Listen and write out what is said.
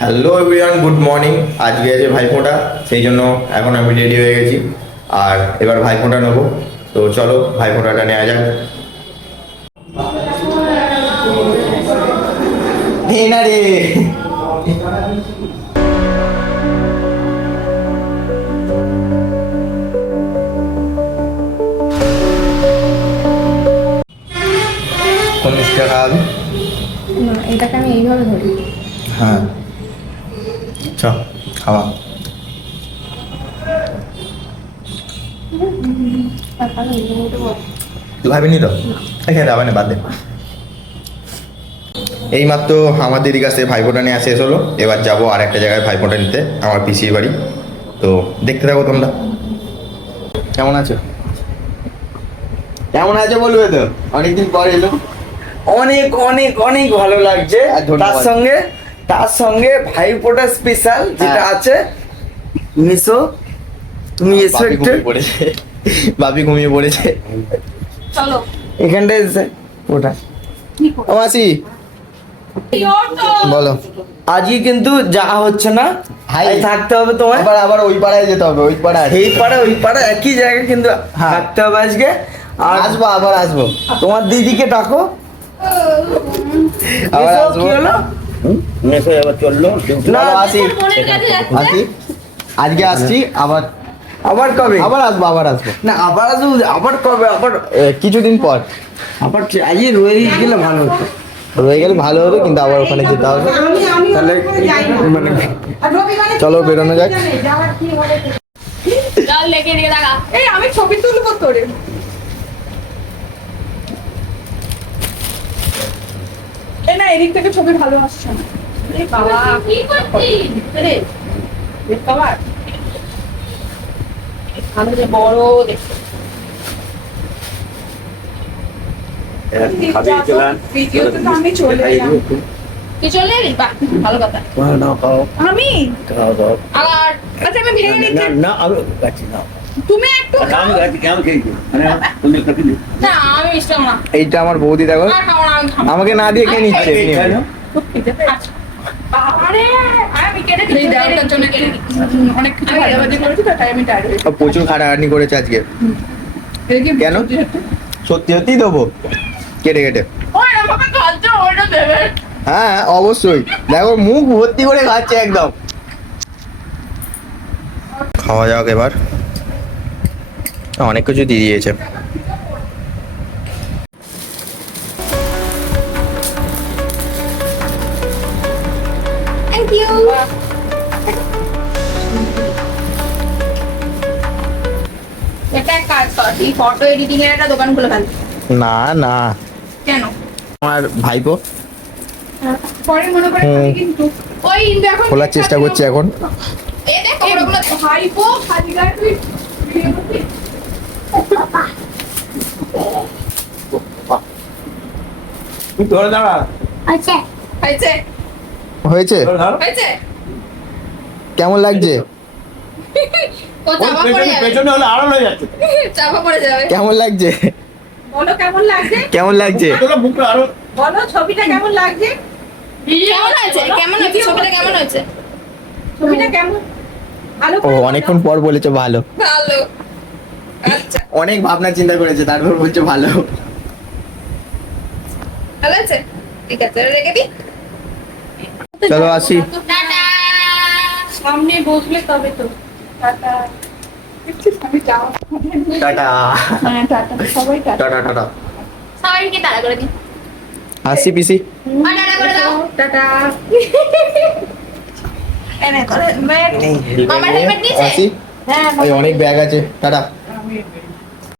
Hello everyone good morning আজকে আছে ভাইফোঁটা সেই জন্য এখন আমি রেডি হয়ে গেছি। আর এবার ভাইফোঁটা নেব। তো চলো ভাইফোঁটাটা নেওয়া যাক। না রে। কোন মিষ্টিটা খাওয়াবি না এটাকে আমি এইভাবে ধরি। হ্যাঁ। চ খাওয়া। ভাবিনি তো এখানে যাবে না বাদ দে। এই মাত্র আমার দিদির কাছে ভাইফোঁটা নিয়ে শেষ হলো। এবার যাব আর একটা জায়গায় ভাইফোঁটা নিতে আমার পিসির বাড়ি। তো দেখতে থাকো তোমরা। কেমন আছো? কেমন আছো বলবে তো? অনেকদিন পর এলো। অনেক অনেক অনেক ভালো লাগছে। তার সঙ্গে তার সঙ্গে ভাইফোঁটা স্পেশাল যেটা হ্যাঁ। আছে মিশো তুমি এসো একটু। বাপি ঘুমিয়ে পড়েছে। চলো। এখানটা এসে ওটা কি মাসি। বলো। আজকে কিন্তু যা হচ্ছে না। হাই। থাকতে হবে তোমার আবার আবার ওই পাড়ায় যেতে হবে ওই পাড়ায় এই পাড়া ওই পাড়া একই জায়গায় কিন্তু হ্যাঁ। থাকতে হবে আজকে। আর আসব আবার আসব। তোমার দিদিকে ডাকো। আবার আসব। কি হলো? মেসো এবার চলল না আসি আসি আজকে আসছি আবার আবার কবে? আবার আসব আবার আসব। না আবার আসব আবার কবে? আবার কিছুদিন পর। আবার আজকে রয়ে গেলে ভালো হতো। রয়ে গেলে ভালো হবে কিন্তু আবার ওখানে যেতে হবে। তাহলে মানে চলো বেরোনো যাক। লেগে দিয়ে লাগা এই আমি ছবি তুলবো তোরে এই না এদিক থেকে ছবি ভালো আসছে না বাবা কি আমি যে বড় দেখতে। চলে এলাম তুই চলে এলি? ভালো কথা। না খাও। আমি? খাও দাও আর আচ্ছা আমি ভেঙে নিচ্ছি। না আমি না। তুমি একটু মানে না আমি না। এইটা আমার বৌদি দেখো। আমাকে না দিয়ে কে নিচ্ছে হয়ে প্রচুর খাটাখাটনি করেছে আজকে। কেন? সত্যি সত্যি। দেবো। কেটে কেটে। হ্যাঁ অবশ্যই। দেখো মুখ ভর্তি করে খাচ্ছে একদম। খাওয়া যাক এবার। অনেক কিছু দিয়ে দিয়েছে। এর একটা দোকান খুলে ফেল। না না। কেন? আমার ভাইপো। পরে মনে করে কিন্তু। ওই খোলার চেষ্টা করছে এখন। এ দেখ, ওগুলো ভাইপো, খালি গায়ে ধরে দাঁড়া। হয়েছে? হয়েছে? কেমন লাগছে? কেমন লাগছে? বলো কেমন লাগছে? কেমন লাগছে? তোরা মুখটা আরও বলো ছবিটা কেমন লাগছে? কেমন হয়েছে? কেমন হয়েছে? ছবিটা কেমন হয়েছে? ছবিটা কেমন? ভালো ও অনেকক্ষণ পর বলেছে ভালো। ভালো। অনেক ভাবনা চিন্তা করেছে তারপর বলছে ভালো। ভালো আছে? ঠিক আছে রেখে দি চলো আসি। সামনে বসলে তবে তো। টাটা। টাটা। হ্যাঁ টাটা। সবাই টাটা। Tata tata. সবাইকে টাটা করে দি আসি পিসি। টাটা করে দাও। টাটা। এনে তোর আমার হেলমেট নিয়েছে? হ্যাঁ ওই অনেক ব্যাগ আছে। টাটা। আমি